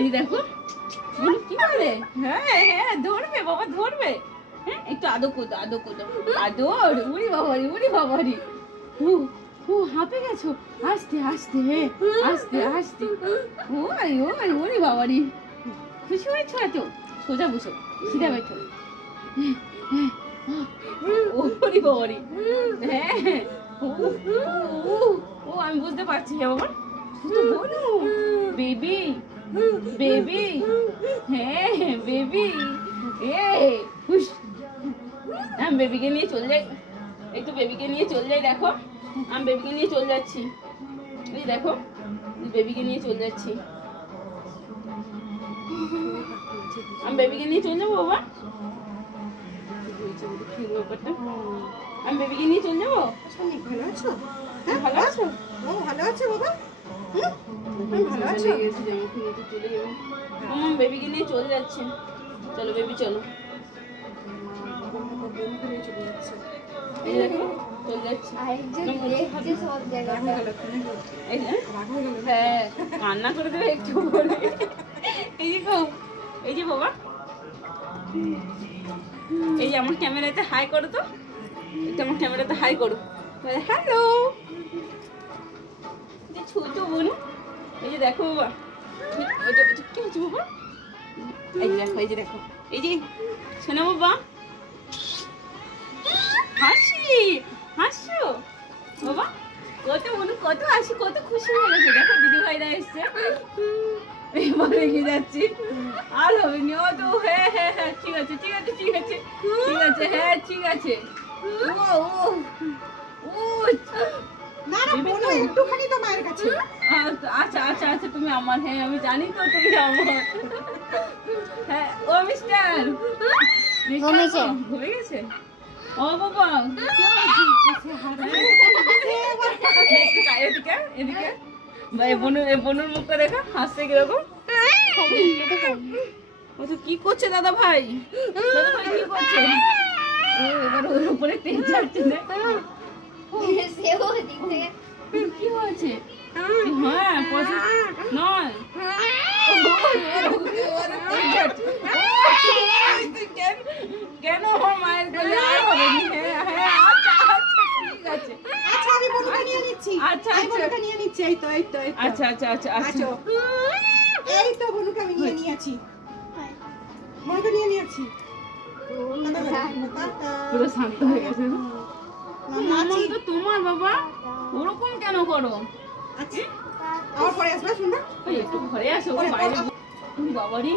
এই দেখো বলু কি করে। হ্যাঁ হ্যাঁ ধরবে বাবা ধরবে। হ্যাঁ একটু আদর করতো আদর। উড়ি বাবারি হাঁপে গেছো। আস্তে আস্তে আস্তে ওরে বাবারি। খুশি হয়েছো এত? সোজা বসো সিধা বেঠো। ওরে বাবারি। হ্যাঁ ও আমি বুঝতে পারছি। হ্যাঁ বাবা বলু বেবি হ্যাঁ বেবি আমি বেবিকে নিয়ে চলে যাই। একটু বেবিকে নিয়ে চলে যাই। দেখো আমি বেবিকে নিয়ে চলে যাচ্ছি। এই দেখো বেবিকে নিয়ে চলে যাচ্ছি। আমি বেবিকে নিয়ে চলে যাবো বাবা। আমি বেবিকে নিয়ে চলে যাবো। ভালো আছো? ভালো আছো? ও ভালো আছো বাবা? ভালো আছো? চলে যাবো। বেবিকে নিয়ে চলে যাচ্ছে। চলো বেবি চলো। এই দেখো চলে যাচ্ছে। হ্যাঁ কান্না করে দেবে একটু বলে। এই যে বাবা এই যে আমার ক্যামেরাতে হাই করো তো। একটু আমার ক্যামেরাতে হাই করো। হ্যালো ছোট বোন। এই যে দেখো বাবা কি হচ্ছে বাবা। এই যে দেখো এই যে শোনো বাবা হাসছো বাবা। কত হাসি কত খুশি হয়ে গেছে। দেখো দিদি ভাইরা এসছে। এবার এগিয়ে যাচ্ছি আর হবে নি। ও তো হ্যাঁ ঠিক আছে হ্যাঁ ঠিক আছে। একটুখানি তো মায়ের কাছে। আচ্ছা তুমি আমার। হ্যাঁ আমি জানি তো তুমি আমার। হ্যাঁ ও মিস্টার ঘুরে গেছে। ও বাবা এদিকে বনুর মুখটা দেখা হাসছে কিরকম। কি করছে দাদা ভাই কি করছে? এবার ওর উপরে তেল যাচ্ছে না। কি হয়েছে? হ্যাঁ নয় কেন আমার মায়ের গলে আর হবে না। হ্যাঁ ঠিক আছে। আচ্ছা আমি বনুকে নিয়ে নিচ্ছি। আচ্ছা নিয়ে নিচ্ছি। এই তো আচ্ছা এই তো বনুকে আমি নিয়ে নিয়েছি। বনুকে নিয়ে নিয়েছি। পুরো শান্ত হয়ে গেছে। তো তোমার বাবা ওরকম কেন করো? আচ্ছা আবার পরে আসবে শুনবা। একটু ঘরে আসো বাইরে বাবারি।